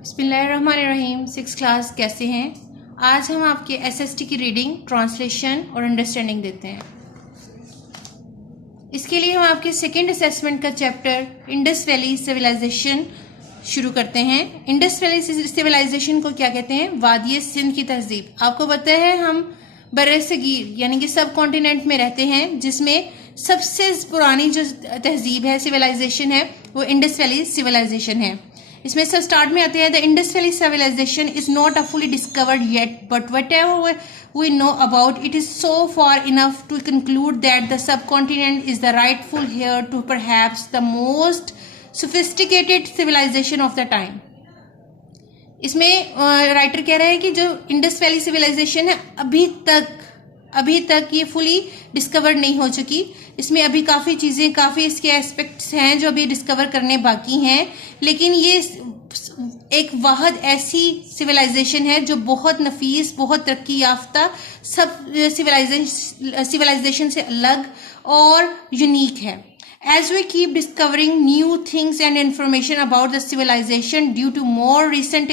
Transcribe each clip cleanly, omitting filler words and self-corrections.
बिस्मिल्लाहिर्रहमानिर्रहीम। 6th class कैसे हैं? आज हम आपके एसएसटी की रीडिंग, ट्रांसलेशन और अंडरस्टैंडिंग देते हैं। इसके लिए हम आपके सेकंड असेसमेंट का चैप्टर इंडस वैली सिविलाइजेशन शुरू करते हैं। इंडस वैली सिविलाइजेशन को क्या कहते हैं? वादिय सिंध की तहजीब। आपको पता है हम बर्रे सगीर यानी कि सब कॉन्टिनेंट में रहते हैं, जिसमें सबसे पुरानी जो तहजीब है, सिविलाइजेशन है, वो इंडस वैली सिविलाइजेशन है। इसमें सब स्टार्ट में आते हैं, the Indus valley civilisation is not a fully discovered yet, but whatever we know about it is so far enough to conclude that the subcontinent is the rightful heir to perhaps the most sophisticated civilization of the time. इसमें writer कह रहा है कि जो Indus valley civilisation है अभी तक ये फुली डिस्कवर नहीं हो चुकी। इसमें अभी काफ़ी चीज़ें, काफ़ी इसके एस्पेक्ट्स हैं जो अभी डिस्कवर करने बाकी हैं, लेकिन ये एक वाहद ऐसी सिविलाइजेशन है जो बहुत नफीस, बहुत तरक्की याफ्ता, सब सिविलाइजेशन से अलग और यूनिक है। As we keep discovering new things and information about the civilization due to more recent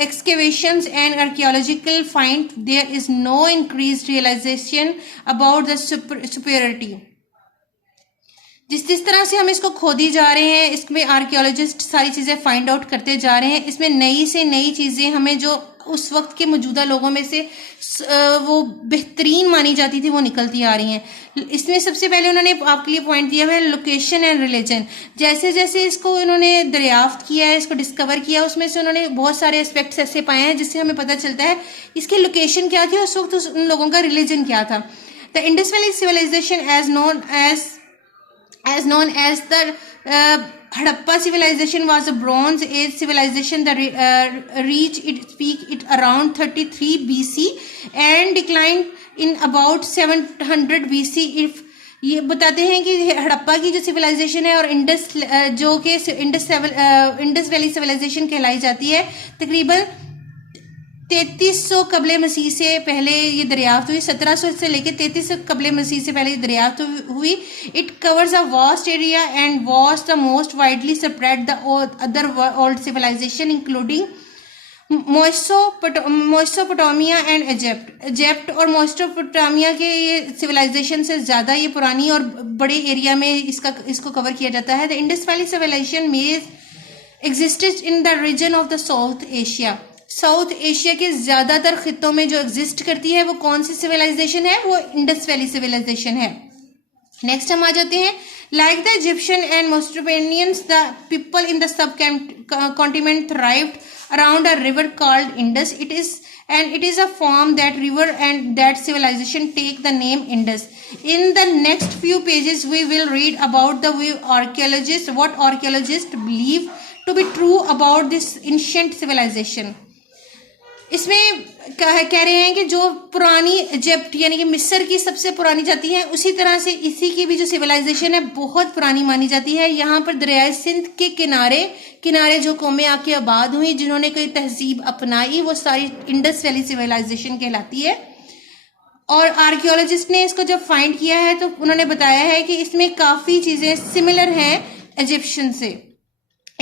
excavations and archaeological finds, there is no increased realization about the superiority. जिस तरह से हम इसको खोदी जा रहे हैं, इसमें आर्कियोलॉजिस्ट सारी चीज़ें फाइंड आउट करते जा रहे हैं। इसमें नई से नई चीज़ें हमें जो उस वक्त के मौजूदा लोगों में से वो बेहतरीन मानी जाती थी, वो निकलती आ रही हैं। इसमें सबसे पहले उन्होंने आपके लिए पॉइंट दिया है लोकेशन एंड रिलीजन। जैसे जैसे इसको इन्होंने दरियाफ्त किया है, इसको डिस्कवर किया, उसमें से उन्होंने बहुत सारे एस्पेक्ट्स ऐसे पाए हैं जिससे हमें पता चलता है इसकी लोकेशन क्या थी, उस वक्त उन लोगों का रिलीजन क्या था। The Indus valley civilisation as known as the Harappa civilization was a Bronze Age civilization that reached its peak around 33 BC and declined in about 700 BC. ये बताते हैं कि हड़प्पा की जो सिविलाइजेशन है और इंडस जो कि इंडस वैली सिविलाइजेशन कहलाई जाती है, तकरीबन 3300 कबले मसीह से पहले ये दरियाफ्त हुई। 1700 से लेकर 3300 कबले मसीह से पहले ये दरियाफ्त हुई। It covers a vast area and was the most widely spread the other old civilisation including Mesopotamia and Egypt और मोइसोपोटामिया के ये सिविलाइजेशन से ज़्यादा ये पुरानी और बड़े एरिया में इसको कवर किया जाता है। द इंडस वैली सिविलाइजेशन में existed in the region of the South Asia के ज़्यादातर खित्तों में जो एग्जिस्ट करती है, वो कौन सी सिविलाइजेशन है? वो इंडस वैली सिविलाइजेशन है। नेक्स्ट हम आ जाते हैं, like the Egyptian and Mesopotamians, the people in the sub continent thrived around a river called Indus. It is a form that river and that civilization take the name Indus. In the next few pages we will read about what archaeologists believe to be true about this ancient civilization. इसमें कह रहे हैं कि जो पुरानी Egypt यानी कि मिस्र की सबसे पुरानी जाती है, उसी तरह से इसी की भी जो सिविलाइजेशन है बहुत पुरानी मानी जाती है। यहाँ पर दरियाए सिंध के किनारे जो कौमें आके आबाद हुई, जिन्होंने कोई तहजीब अपनाई, वो सारी इंडस वैली सिविलाइजेशन कहलाती है। और आर्कियोलॉजिस्ट ने इसको जब फाइंड किया है तो उन्होंने बताया है कि इसमें काफ़ी चीज़ें सिमिलर हैं इजिप्शियन से।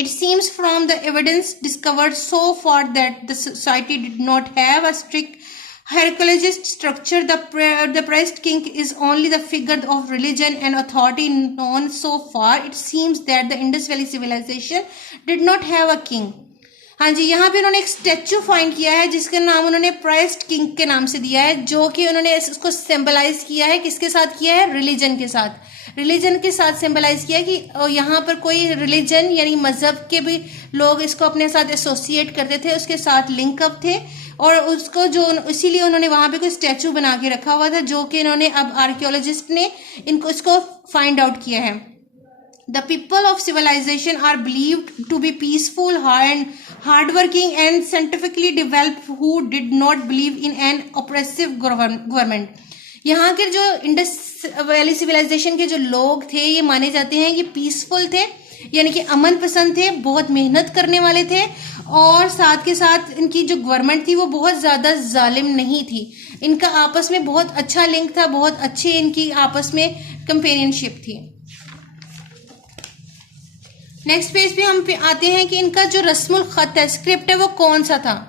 It seems from the evidence discovered so far that the society did not have a strict hierarchical structure. The priest king is only the figure of religion and authority known so far. It seems that the Indus Valley civilization did not have a king. हाँ जी, यहाँ पे उन्होंने एक statue find किया है जिसका नाम उन्होंने प्राइस्ट किंग के नाम से दिया है, जो कि उन्होंने इसको सिंबलाइज किया है, किसके साथ किया है? रिलीजन के साथ सिंबलाइज किया कि यहाँ पर कोई रिलीजन यानी मजहब के भी लोग इसको अपने साथ एसोसिएट करते थे, उसके साथ लिंकअप थे, और उसको जो इसीलिए उन्होंने वहाँ पे कोई स्टैचू बना के रखा हुआ था, जो कि इन्होंने अब आर्कियोलॉजिस्ट ने इसको फाइंड आउट किया है। The people of civilization are believed to be peaceful and hardworking and scientifically developed who did not believe in an oppressive government. यहाँ के जो इंडस वैली सिविलाइजेशन के जो लोग थे, ये माने जाते हैं कि पीसफुल थे, यानी कि अमन पसंद थे, बहुत मेहनत करने वाले थे, और साथ के साथ इनकी जो गवर्नमेंट थी वो बहुत ज़्यादा जालिम नहीं थी। इनका आपस में बहुत अच्छा लिंक था, बहुत अच्छी इनकी आपस में कंपेनियनशिप थी। नेक्स्ट पेज पे हम आते हैं कि इनका जो रस्मुल खत है, स्क्रिप्ट है, वो कौन सा था।